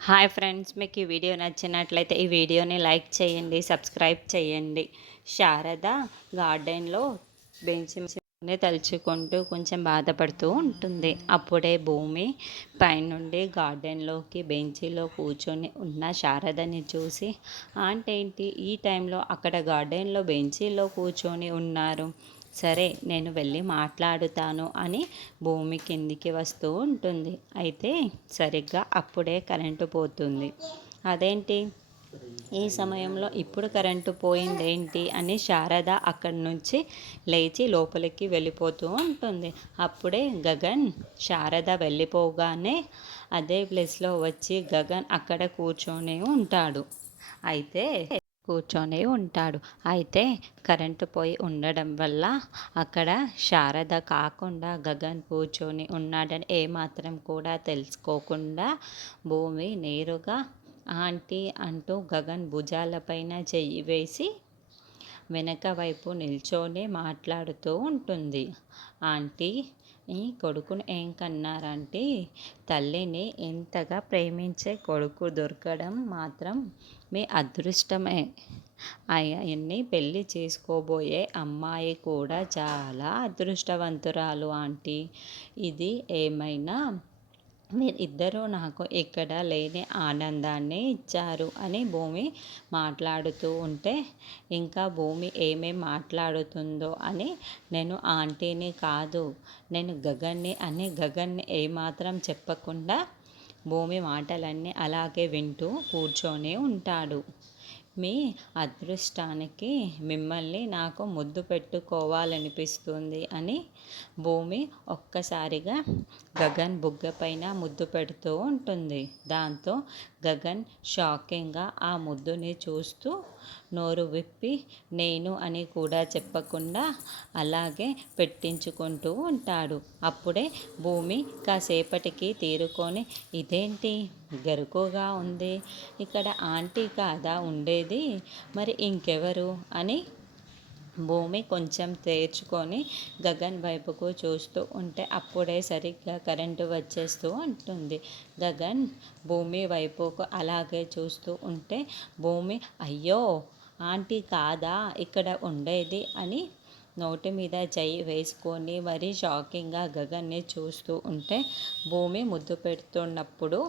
Hi friends, మీకు ఈ video నచ్చినట్లయితే ఈ వీడియోని లైక్ చేయండి, సబ్స్క్రైబ్ చేయండి. శారద గార్డెన్లో బెంచిని తలుచుకుంటూ కొంచెం బాధపడుతూ ఉంటుంది. అప్పుడే భూమి పైనుండి గార్డెన్లోకి బెంచిలో కూర్చొని ఉన్న శారదని చూసి, ఆంటీ ఏంటి ఈ టైంలో అక్కడ గార్డెన్లో బెంచీలో కూర్చొని ఉన్నారు, సరే నేను వెళ్ళి మాట్లాడుతాను అని భూమి కిందికి వస్తూ ఉంటుంది. అయితే సరిగ్గా అప్పుడే కరెంటు పోతుంది. అదేంటి ఈ సమయంలో ఇప్పుడు కరెంటు పోయిందేంటి అని శారద అక్కడి నుంచి లేచి లోపలికి వెళ్ళిపోతూ ఉంటుంది. అప్పుడే గగన్ శారద వెళ్ళిపోగానే అదే ప్లేస్లో వచ్చి గగన్ అక్కడ కూర్చొని ఉంటాడు. అయితే కరెంటు పోయి ఉండడం వల్ల అక్కడ శారద కాకుండా గగన్ కూర్చొని ఉన్నాడని ఏమాత్రం కూడా తెలుసుకోకుండా భూమి నేరుగా ఆంటీ అంటూ గగన్ భుజాలపైన చెయ్యి వేసి వెనక వైపు నిల్చొని మాట్లాడుతూ ఉంటుంది. ఆంటీ, ఈ కొడుకును ఏం కన్నారంటే తల్లిని ఎంతగా ప్రేమించే కొడుకు దొరకడం మాత్రం మీ అదృష్టమే. ఆయన్ని పెళ్ళి చేసుకోబోయే అమ్మాయి కూడా చాలా అదృష్టవంతురాలు ఆంటీ. ఇది ఏమైనా మీరిద్దరూ నాకు ఇక్కడ లేని ఆనందాన్ని ఇచ్చారు అని భూమి మాట్లాడుతూ ఉంటే, ఇంకా భూమి ఏమేం మాట్లాడుతుందో అని నేను ఆంటీని కాదు, నేను గగన్ని అని గగన్ని ఏమాత్రం చెప్పకుండా భూమి మాటలన్నీ అలాగే వింటూ కూర్చొని ఉంటాడు. మీ అదృష్టానికి మిమ్మల్ని నాకు ముద్దు పెట్టుకోవాలనిపిస్తుంది అని భూమి ఒక్కసారిగా గగన్ బుగ్గపైన ముద్దు పెడుతూ ఉంటుంది. దాంతో గగన్ షాకింగ్గా ఆ ముద్దుని చూస్తూ నోరు విప్పి నేను అని కూడా చెప్పకుండా అలాగే పెట్టించుకుంటూ ఉంటాడు. అప్పుడే భూమి కాసేపటికి తేరుకొని, ఇదేంటి గరుకుగా ఉంది, ఇక్కడ ఆంటీ కాదా ఉండేది, మరి ఇంకెవరు అని భూమి కొంచెం తేర్చుకొని గగన్ వైపుకు చూస్తూ ఉంటే అప్పుడే సరిగ్గా కరెంటు వచ్చేస్తూ ఉంటుంది. గగన్ భూమి వైపుకు అలాగే చూస్తూ ఉంటే భూమి అయ్యో ఆంటీ కాదా ఇక్కడ ఉండేది అని నోటి మీద చెయ్యి వేసుకొని మరీ షాకింగ్గా గగన్ని చూస్తూ ఉంటే భూమి ముద్దు పెడుతున్నప్పుడు